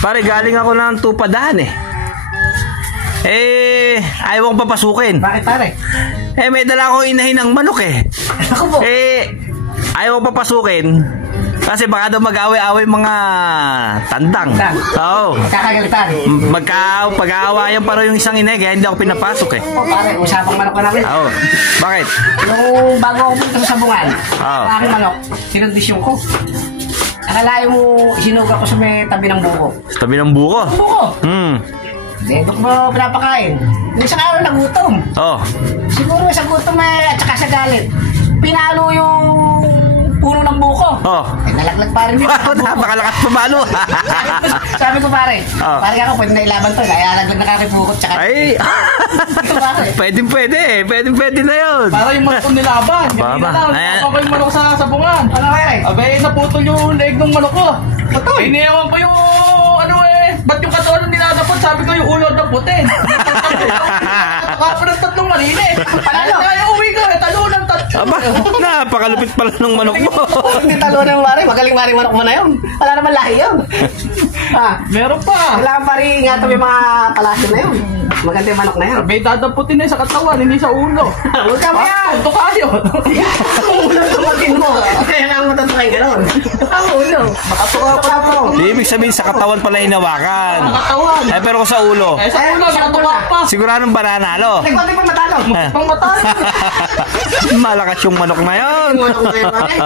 Pare, galing ako ng tupadahan eh. Ayaw kong papasukin. Bakit pare? May dala akong inahin ng manok eh. Ako po. Ayaw kong papasukin. Kasi baka daw mag-away-away mga tandang. Oo. Kakagalitan. Pag-aawayan pa rin yung isang inay, kaya hindi ako pinapasok eh. Oo pare, usapang manok pa namin. Oo. Bakit? Yung bago ako punta sa sabungan, Oo. aking manok, sinundisyon ko. Akalain mo, sinuga ko sa may tabi ng buko. Sa tabi ng buko? Buko! Doon ko pinapakain. Yung isang araw nagutom. Oo. Siguro sa gutom at saka sa galit. Pinalo yung puno ng buko. Oo. Nalaglag pa rin yun. Napakalakas pumalo. Sabi ko pare, pare ako pwede na ilaban to. Kaya nalaglag na kakipukot tsaka. Ay! Pwede na yun. Para yung manok kong nilaban. Baba. Ako yung manok sa sabungan. Ano kaya eh? Abay, naputol yung leg ng manok ko. Ito eh. Iniyawan ko yung ba't yung katawan ng niladapot? Sabi ko yung ulo ng putin. Ako ng tatlong malinis. Palalo. Kaya uwi ko, talo ng tatlo. Aba, napakalupit pala ng manok mo. Hindi talo na yung mare. Magaling mare manok mo na yun. Wala naman lahi yun. Meron pa. Kailangan pare ingatan yung mga palasyo na yun. Maganda yung manok na yun. Abay, dadaputin na sa katawan, hindi sa ulo. Huwag ka mo yan. Punto kayo. Ang ulo tumatin mo. Kaya lang mo tatukain gano'n. Ang ulo. Makatuka pa. Ibig sabihin sa katawan pala hinawakan. Katawan. Pero kung sa ulo, Sa ulo, nakatuka pa. siguradong bananalo. Nagpati pa matalo. Pang mata. Malakas yung manok na yun. Manok na yun, pare.